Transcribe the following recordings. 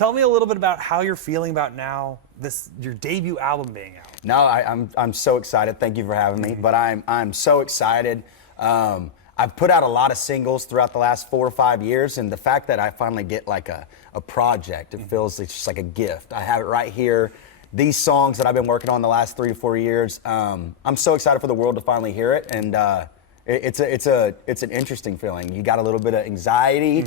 Tell me a little bit about how you're feeling about now your debut album being out. No, I'm so excited. Thank you for having me. But I'm so excited. I've put out a lot of singles throughout the last 4 or 5 years, and the fact that I finally get like a project, it feels it's just like a gift. I have it right here. These songs that I've been working on the last 3 to 4 years. I'm so excited for the world to finally hear it, and it's an interesting feeling. You got a little bit of anxiety,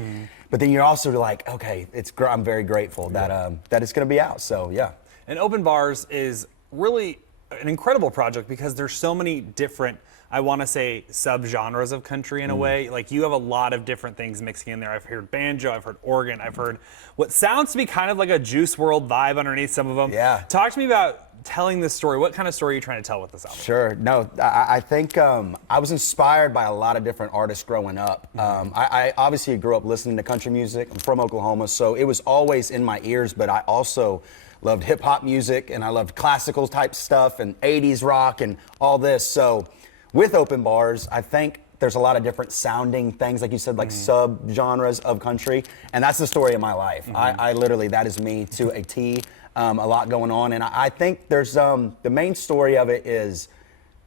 but then you're also like, okay, I'm very grateful that it's going to be out. So yeah. And Open Bars is really an incredible project because there's so many different, I want to say, sub-genres of country in a way. Like, you have a lot of different things mixing in there. I've heard banjo, I've heard organ, I've heard what sounds to be kind of like a Juice WRLD vibe underneath some of them. Yeah. Talk to me about telling this story. What kind of story are you trying to tell with this album? Sure. No, I think I was inspired by a lot of different artists growing up. I obviously grew up listening to country music. I'm from Oklahoma, so it was always in my ears, but I also loved hip-hop music, and I loved classical type stuff and 80s rock and all this. So with Open Bars, I think there's a lot of different sounding things, like you said, like sub-genres of country, and that's the story of my life. I literally, that is me to a T, a lot going on, and I think there's, the main story of it is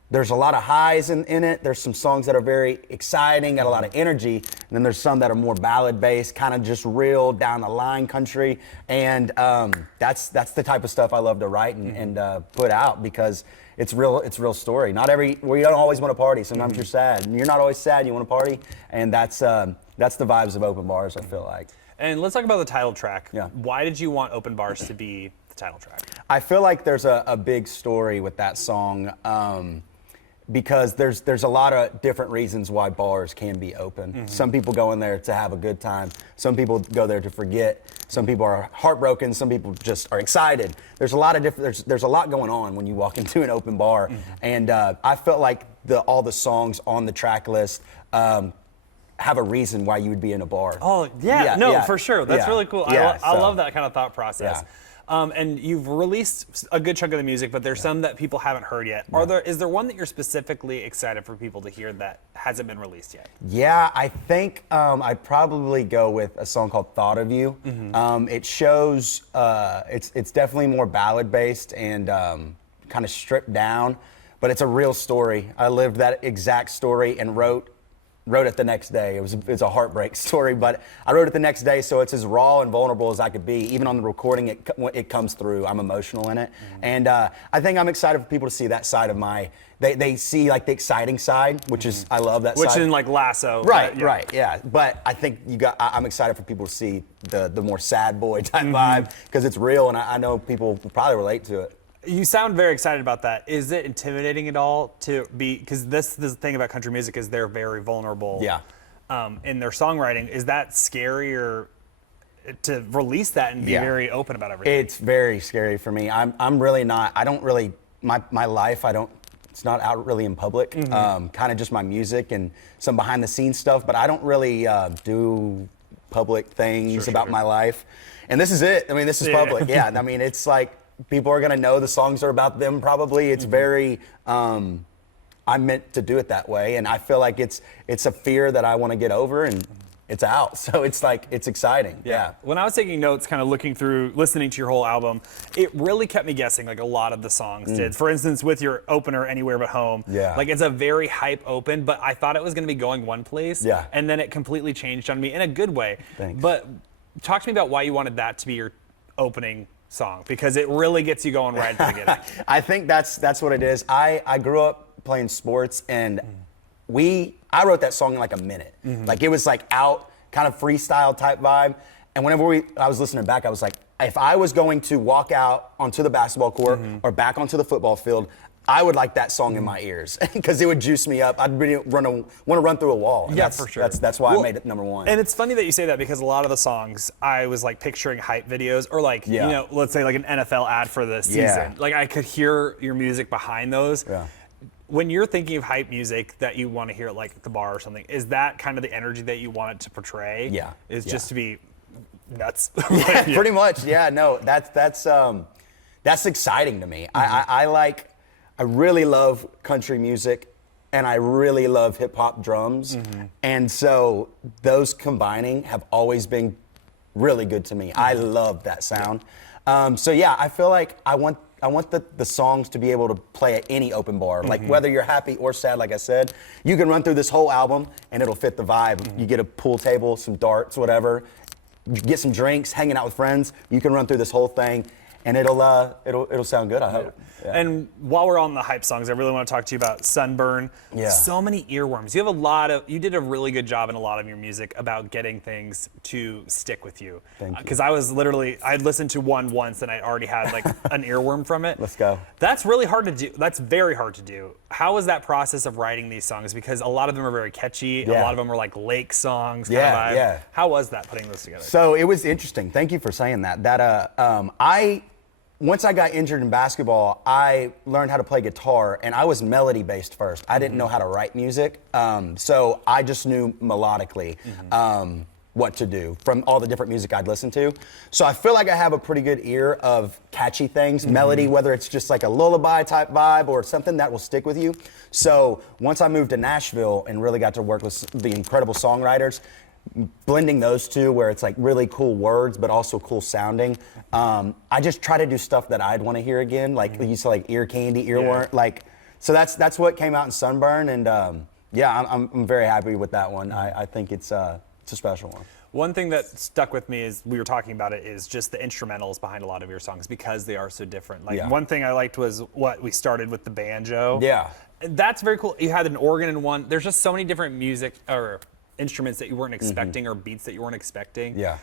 there's a lot of highs in it. There's some songs that are very exciting, got a lot of energy, and then there's some that are more ballad-based, kind of just real down-the-line country, and that's the type of stuff I love to write and put out because it's real story. We don't always want to party. Sometimes you're sad, and you're not always sad. You want to party, and that's the vibes of Open Bars, I feel like. And let's talk about the title track. Yeah. Why did you want Open Bars to be the title track? I feel like there's a big story with that song. Because there's a lot of different reasons why bars can be open. Some people go in there to have a good time. Some people go there to forget. Some people are heartbroken. Some people just are excited. There's a lot of there's a lot going on when you walk into an open bar. And I felt like all the songs on the track list have a reason why you would be in a bar. Oh yeah, for sure. That's really cool. Yeah, I love that kind of thought process. Yeah. And you've released a good chunk of the music, but there's some that people haven't heard yet. Is there one that you're specifically excited for people to hear that hasn't been released yet? Yeah, I think I'd probably go with a song called "Thought of You." It shows it's definitely more ballad based and kind of stripped down, but it's a real story. I lived that exact story and wrote it the next day. It's a heartbreak story, but I wrote it the next day, so it's as raw and vulnerable as I could be. Even on the recording, it comes through. I'm emotional in it, and I think I'm excited for people to see that side of my. They see like the exciting side, which is I love that. Which side. in like Lasso. Right, yeah. But I think I'm excited for people to see the more sad boy type vibe because it's real, and I know people will probably relate to it. You sound very excited about that. Is it intimidating at all to be, because this the thing about country music is they're very vulnerable in their songwriting. Is that scary or to release that and be very open about everything? It's very scary for me. I'm really not, I don't really, my life, it's not out really in public. Kind of just my music and some behind the scenes stuff, but I don't really do public things about my life. And this is it. I mean, this is public. Yeah. I mean, it's like, people are gonna know the songs are about them probably. It's very, I'm meant to do it that way, and I feel like it's a fear that I wanna get over, and it's out. So it's like, it's exciting, yeah. When I was taking notes, kind of looking through, listening to your whole album, it really kept me guessing, like a lot of the songs did. For instance, with your opener, Anywhere But Home, like it's a very hype open, but I thought it was gonna be going one place, and then it completely changed on me in a good way. Thanks. But talk to me about why you wanted that to be your opening song, because it really gets you going right at the beginning. I think that's what it is. I grew up playing sports, and I wrote that song in like a minute. Like it was like out, kind of freestyle type vibe. And whenever I was listening back, I was like, if I was going to walk out onto the basketball court or back onto the football field, I would like that song in my ears because it would juice me up. I'd really want to run through a wall. Yeah, for sure. That's why I made it number one. And it's funny that you say that because a lot of the songs, I was like picturing hype videos or like, you know, let's say like an NFL ad for the season. Like I could hear your music behind those. Yeah. When you're thinking of hype music that you want to hear at like the bar or something, is that kind of the energy that you want it to portray? Yeah. Is just to be nuts? Pretty much. Yeah, no, that's exciting to me. I really love country music, and I really love hip hop drums, and so those combining have always been really good to me. I love that sound. So yeah, I feel like I want the songs to be able to play at any open bar. Like whether you're happy or sad, like I said, you can run through this whole album and it'll fit the vibe. You get a pool table, some darts, whatever, you get some drinks, hanging out with friends. You can run through this whole thing and it'll sound good, I hope. Yeah. And while we're on the hype songs, I really want to talk to you about Sunburn. Yeah. So many earworms. You did a really good job in a lot of your music about getting things to stick with you. Thank you. Because I'd listened to one once and I already had like an earworm from it. Let's go. That's really hard to do. That's very hard to do. How was that process of writing these songs? Because a lot of them are very catchy. Yeah. A lot of them are like lake songs. Yeah, kind of vibe. yeah. How was that putting those together? So it was interesting. Thank you for saying that. Once I got injured in basketball, I learned how to play guitar, and I was melody-based first. I didn't know how to write music, so I just knew melodically what to do from all the different music I'd listened to. So I feel like I have a pretty good ear of catchy things, melody, whether it's just like a lullaby type vibe or something that will stick with you. So once I moved to Nashville and really got to work with the incredible songwriters, blending those two where it's like really cool words but also cool sounding, I just try to do stuff that I'd want to hear again, like you said, like ear candy, earworm, like, so that's what came out in Sunburn, and yeah, I'm very happy with that one. I think it's a special one. One thing that stuck with me is we were talking about it is just the instrumentals behind a lot of your songs because they are so different. Like one thing I liked was what we started with the banjo. Yeah. That's very cool. You had an organ in one. There's just so many different music or instruments that you weren't expecting or beats that you weren't expecting. Yeah.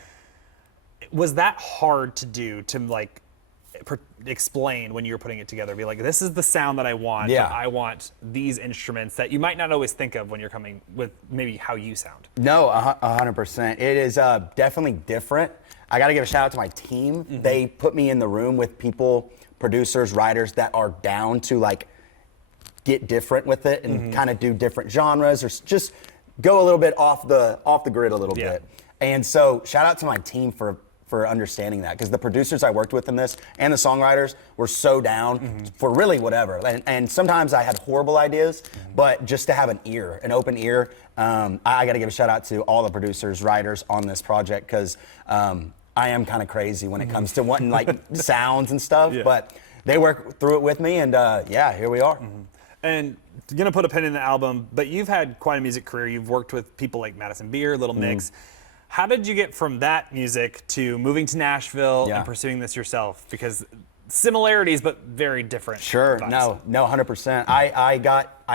Was that hard to do to like explain when you were putting it together? Be like, this is the sound that I want. Yeah. I want these instruments that you might not always think of when you're coming with maybe how you sound. No, 100%. It is definitely different. I got to give a shout out to my team. They put me in the room with people, producers, writers that are down to like get different with it and kind of do different genres or just go a little bit off the grid a little bit. And so shout out to my team for understanding that, because the producers I worked with in this and the songwriters were so down for really whatever. And sometimes I had horrible ideas, but just to have an open ear, I got to give a shout out to all the producers, writers on this project, because I am kind of crazy when it comes to wanting like sounds and stuff, but they work through it with me, and yeah, here we are. And gonna put a pin in the album, but you've had quite a music career. You've worked with people like Madison Beer, Little Mix. How did you get from that music to moving to Nashville and pursuing this yourself? Because similarities, but very different. Sure, vibes. no, 100%. I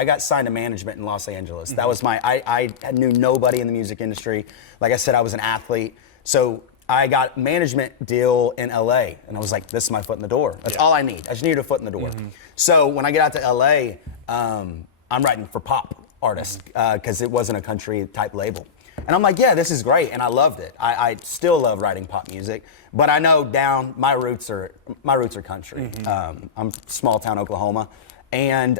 got signed to management in Los Angeles. That was I knew nobody in the music industry. Like I said, I was an athlete. So I got a management deal in LA, and I was like, this is my foot in the door. That's all I need. I just needed a foot in the door. So when I get out to LA, I'm writing for pop artists because it wasn't a country type label. And I'm like, yeah, this is great, and I loved it. I still love writing pop music, but I know my roots are country. I'm small town Oklahoma, and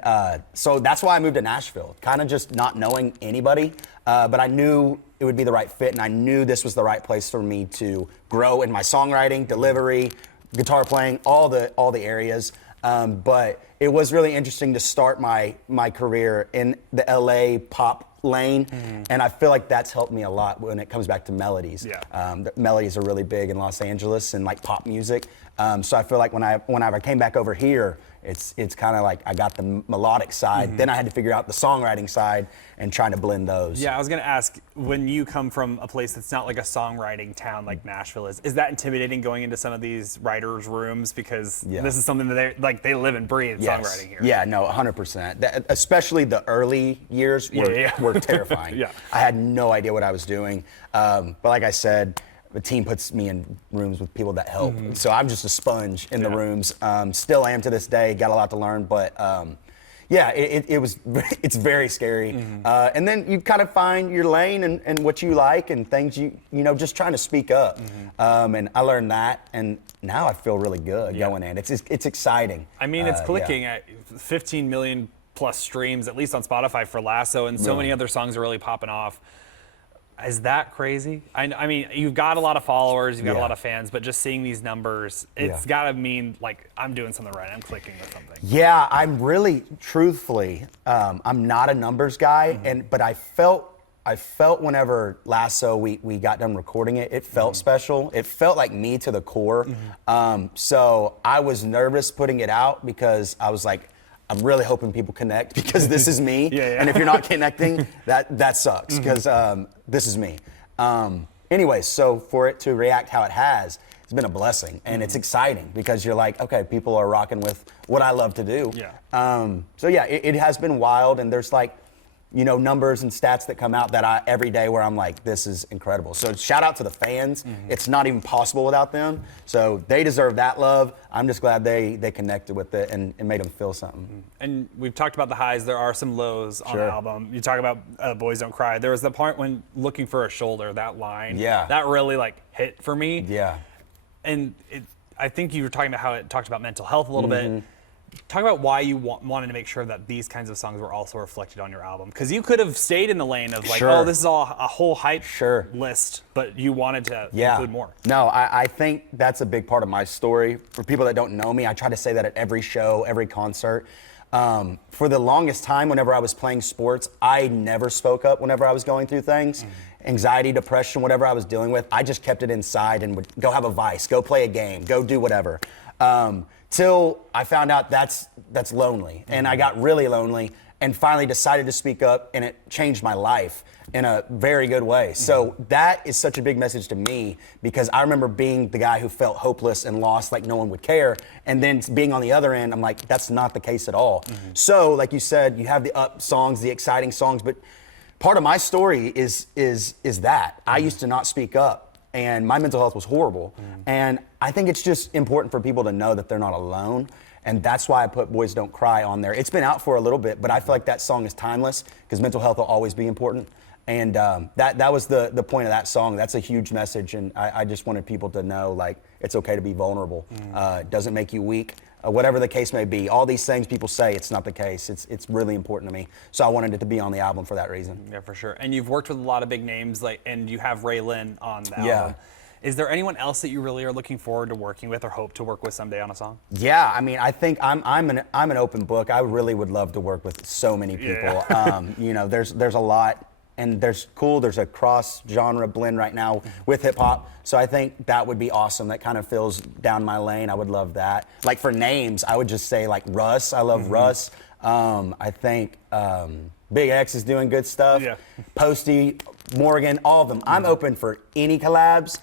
so that's why I moved to Nashville. Kind of just not knowing anybody, but I knew it would be the right fit, and I knew this was the right place for me to grow in my songwriting, delivery, guitar playing, all the areas. But it was really interesting to start my career in the LA pop lane, and I feel like that's helped me a lot when it comes back to melodies. The melodies are really big in Los Angeles and like pop music. So I feel like whenever I came back over here, it's kind of like I got the melodic side, then I had to figure out the songwriting side and trying to blend those. Yeah, I was gonna ask, when you come from a place that's not like a songwriting town like Nashville is that intimidating going into some of these writers' rooms? Because this is something that they live and breathe songwriting here. Yeah, no, 100%. Especially the early years were terrifying. I had no idea what I was doing. But like I said, the team puts me in rooms with people that help. So I'm just a sponge in the rooms. Still am to this day, got a lot to learn, but yeah, it's very scary. And then you kind of find your lane and what you like and things you know, just trying to speak up. And I learned that, and now I feel really good going in. It's exciting. I mean, it's clicking at 15 million plus streams, at least on Spotify for Lasso, and so many other songs are really popping off. Is that crazy? I mean, you've got a lot of followers, you've got a lot of fans, but just seeing these numbers, it's got to mean like I'm doing something right. I'm clicking with something. Yeah, I'm really, truthfully, I'm not a numbers guy, but I felt I felt whenever Lasso, we got done recording it, it felt special. It felt like me to the core. So I was nervous putting it out because I was like, I'm really hoping people connect because this is me. And if you're not connecting, that sucks because this is me. Anyways, so for it to react how it has, it's been a blessing, and it's exciting because you're like, okay, people are rocking with what I love to do. So yeah, it has been wild, and there's like, you know, numbers and stats that come out that every day where I'm like, this is incredible. So shout out to the fans. It's not even possible without them. So they deserve that love. I'm just glad they connected with it and made them feel something. And we've talked about the highs. There are some lows on the album. You talk about Boys Don't Cry. There was the part when Looking for a Shoulder, that line. That really like hit for me. And I think you were talking about how it talked about mental health a little bit. Talk about why you wanted to make sure that these kinds of songs were also reflected on your album. Because you could have stayed in the lane of like, oh, this is all a whole hype list, but you wanted to include more. No, I think that's a big part of my story. For people that don't know me, I try to say that at every show, every concert. For the longest time, whenever I was playing sports, I never spoke up whenever I was going through things. Anxiety, depression, whatever I was dealing with, I just kept it inside and would go have a vice, go play a game, go do whatever. Till I found out that's lonely. And I got really lonely and finally decided to speak up, and it changed my life in a very good way. So that is such a big message to me because I remember being the guy who felt hopeless and lost, like no one would care. And then being on the other end, I'm like, that's not the case at all. So like you said, you have the up songs, the exciting songs, but part of my story is that I used to not speak up. And my mental health was horrible. And I think it's just important for people to know that they're not alone. And that's why I put Boys Don't Cry on there. It's been out for a little bit, but I feel like that song is timeless because mental health will always be important. And that was the point of that song. That's a huge message. And I just wanted people to know, like, it's okay to be vulnerable. It doesn't make you weak. Whatever the case may be, all these things people say, it's not the case. It's really important to me. So I wanted it to be on the album for that reason. Yeah, for sure. And you've worked with a lot of big names, and you have Ray Lynn on the album. Is there anyone else that you really are looking forward to working with or hope to work with someday on a song? Yeah, I mean, I think I'm an open book. I really would love to work with so many people. You know, there's a lot. And there's a cross-genre blend right now with hip-hop. So I think that would be awesome. That kind of fills down my lane. I would love that. Like for names, I would just say like Russ. I love Russ. I think Big X is doing good stuff. Posty, Morgan, all of them. I'm open for any collabs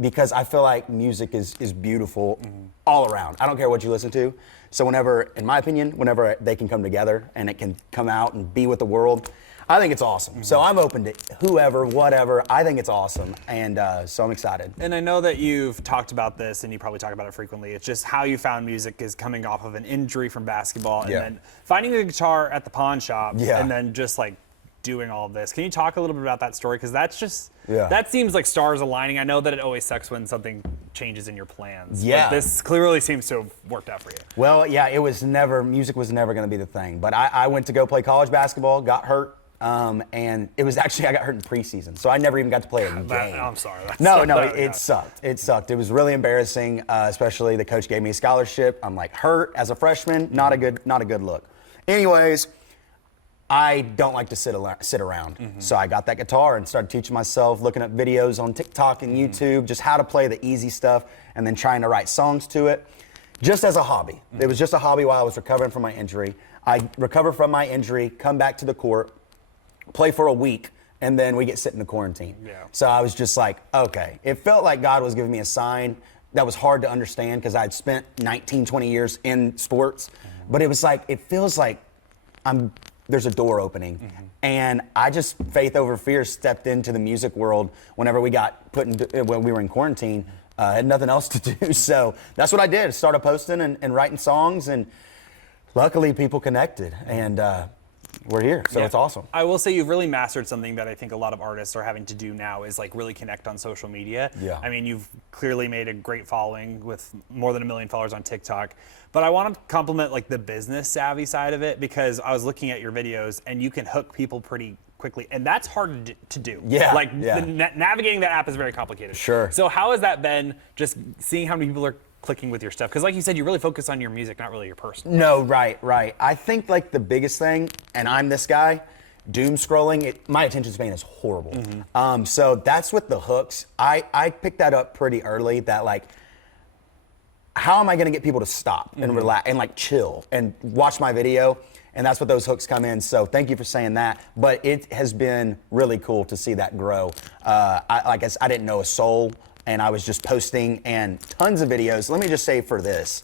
because I feel like music is beautiful all around. I don't care what you listen to. So whenever, in my opinion, whenever they can come together and it can come out and be with the world, I think it's awesome. So I'm open to whoever, whatever. I think it's awesome. And so I'm excited. And I know that you've talked about this and you probably talk about it frequently. It's just how you found music is coming off of an injury from basketball and then finding a guitar at the pawn shop and then just like doing all of this. Can you talk a little bit about that story? Because that's just, that seems like stars aligning. I know that it always sucks when something changes in your plans. But this clearly seems to have worked out for you. Well, yeah, music was never going to be the thing. But I went to go play college basketball, got hurt. And it was actually, I got hurt in preseason, so I never even got to play a game. I'm sorry. It sucked. It sucked. It was really embarrassing, especially the coach gave me a scholarship. I'm like hurt as a freshman, not a good look. Anyways, I don't like to sit around. So I got that guitar and started teaching myself, looking up videos on TikTok and YouTube, just how to play the easy stuff, and then trying to write songs to it, just as a hobby. It was just a hobby while I was recovering from my injury. I recover from my injury, come back to the court, play for a week, and then we get sent into quarantine. So I was just like, okay. It felt like God was giving me a sign that was hard to understand because I'd spent 19, 20 years in sports. But it was like, it feels like there's a door opening. And I just, faith over fear, stepped into the music world whenever we got when we were in quarantine. I had nothing else to do. So that's what I did. Started posting and writing songs, and luckily people connected. And we're here, so it's awesome. I will say you've really mastered something that I think a lot of artists are having to do now is like really connect on social media. I mean, you've clearly made a great following with more than 1 million followers on TikTok. But I want to compliment like the business savvy side of it because I was looking at your videos and you can hook people pretty quickly, and that's hard to do. Navigating that app is very complicated. So how has that been, just seeing how many people are clicking with your stuff? Because like you said, you really focus on your music, not really your personal. No, right. I think like the biggest thing, and I'm this guy, doom scrolling, my attention span is horrible. So that's with the hooks. I picked that up pretty early, that like, how am I gonna get people to stop and relax and like chill and watch my video? And that's what those hooks come in. So thank you for saying that. But it has been really cool to see that grow. I didn't know a soul, and I was just posting and tons of videos. Let me just say for this,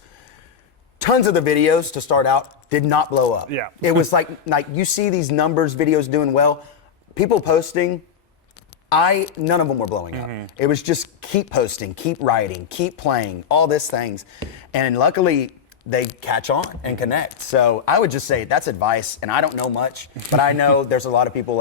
tons of the videos to start out did not blow up. Yeah. It was like you see these numbers, videos doing well, people posting, none of them were blowing up. It was just keep posting, keep writing, keep playing, all these things. And luckily, they catch on and connect. So I would just say that's advice, and I don't know much, but I know there's a lot of people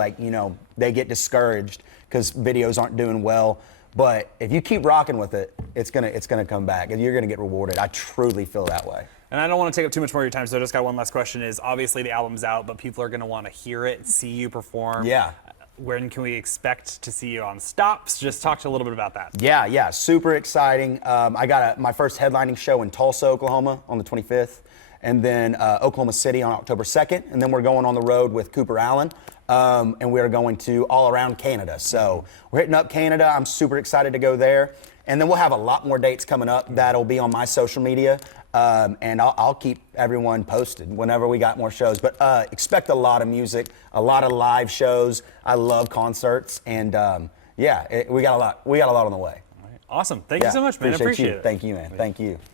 they get discouraged because videos aren't doing well. But if you keep rocking with it, it's gonna come back, and you're gonna get rewarded. I truly feel that way. And I don't want to take up too much more of your time, so I just got one last question. Is obviously the album's out, but people are going to want to hear it, see you perform. Yeah. When can we expect to see you on stops? Just talk to a little bit about that. Yeah, super exciting. I got my first headlining show in Tulsa, Oklahoma on the 25th, and then Oklahoma City on October 2nd, and then we're going on the road with Cooper Allen, and we're going to all around Canada. So we're hitting up Canada. I'm super excited to go there. And then we'll have a lot more dates coming up that'll be on my social media, and I'll keep everyone posted whenever we got more shows. But expect a lot of music, a lot of live shows. I love concerts, and we got a lot on the way. Awesome. Thank you so much, man. I appreciate it. Thank you, man. Thank you.